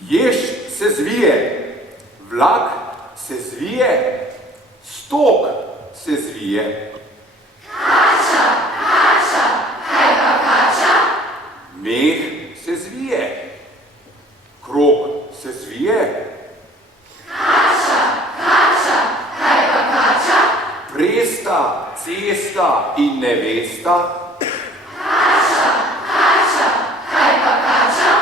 Jež se zvije, vlak se zvije, stok se zvije. Kača, kaj pa kača? Meh se zvije, krog se zvije. Kača, kaj pa kača? Presta, cesta in nevesta. Kača, kaj pa kača?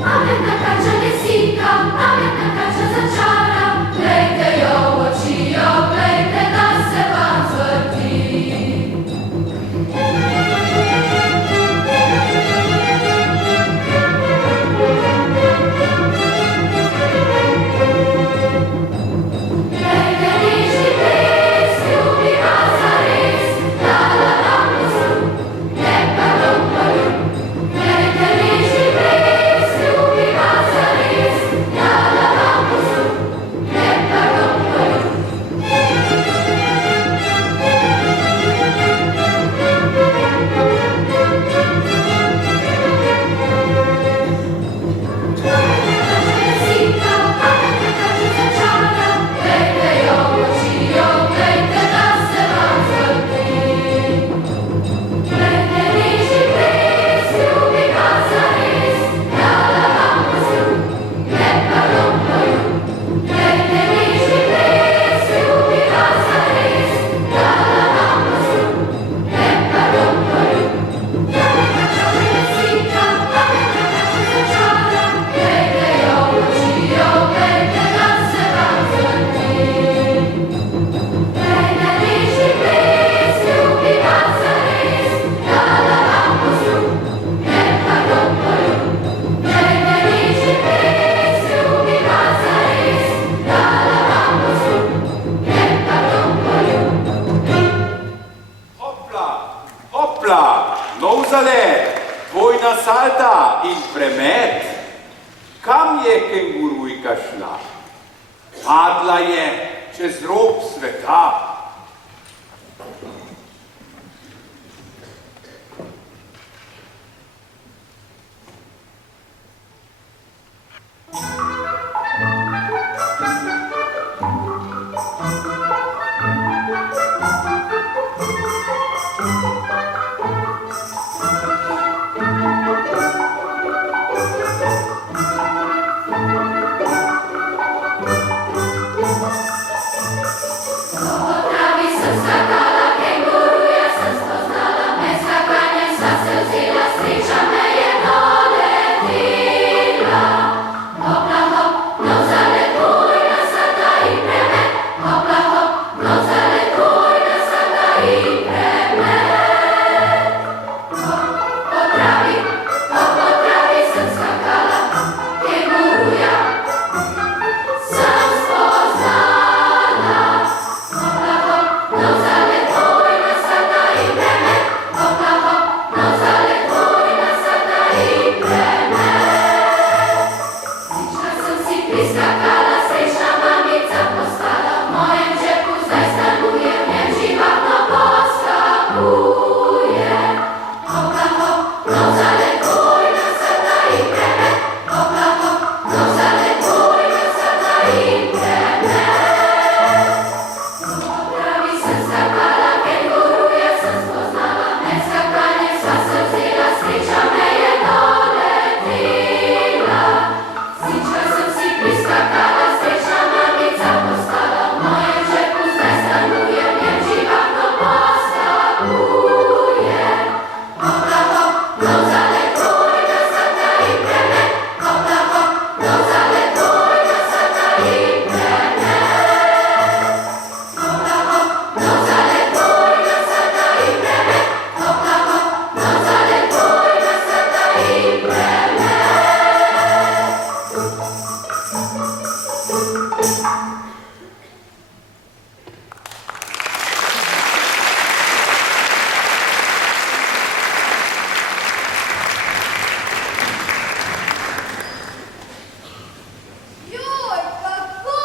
Pametna kača Lisinka, pametna kača začara, glejte jo v oči, jo glejte, da se vam zvrti. Glejte, nižji ples, ljubi vas zares, la la la poslu, ne pa dompalu. Glejte, nižji ples, ljubi vas zares, la la la poslu, ne pa dompalu. Lisinka, pametna kača začara, glejte jo v oči, jo glejte, da se vam zvrti. Glejte, nižji ples, ljubi vas zares, la la la poslu, ne pa dompalu. Glejte, nižji ples, ljubi vas zares, la la la poslu, ne pa dompalu. Pametna kača Lisinka, pametna kača začara, glejte jo v oči, jo glejte, da se vam zvrti. Glejte, nižji ples, ljubi vas zares, la la la poslu, ne pa dompalu. Glejte, nižji ples, ljubi vas zares, la la la poslu, ne pa dompalu. Hopla, hopla, nov zalet, dvojna salta in premet. Kam je kengurujka šla? Padla je čez rob sveta. Potravi sem skakala, kenguruja sem spoznala, med skakanjem sva se vzela, sreča me je doletela. Hopla hop, nov zalet, bojna sada in premet, hopla hop, nov zalet, bojna sada in premet. Po travi sem skakala, kenguruja sem spoznala. Hopla hop, nov zalet, bojna sada in premet, hopla hop, nov zalet, bojna sada in premet. Srečna sem si priskakala, srečna mamica postala, v mojem žepu zdaj stanuje, v njem živahno poskakuje. Hopla hop, nov zalet, bojna sada in premet, hopla hop, nov zalet, bojna sada in premet. Potravi sem skakala, kenguruja sem spoznala, med skakanjem sva se vzela, sreča me je doletela. Srečna sem si priskakala, srečna mamica postala, v mojem žepu zdaj stanuje, v njem živahno poskakuje. Hopla hop, nov zalet, bojna sada in premet, hopla hop, nov zalet, bojna sada in premet. Hopla hop, nov zalet, bojna sada in premet, hopla hop, nov zalet, bojna sada in premet. Joj, kako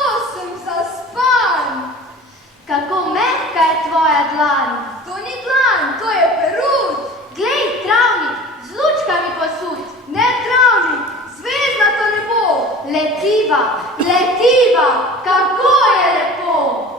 letiva, letiva, kako je lepo!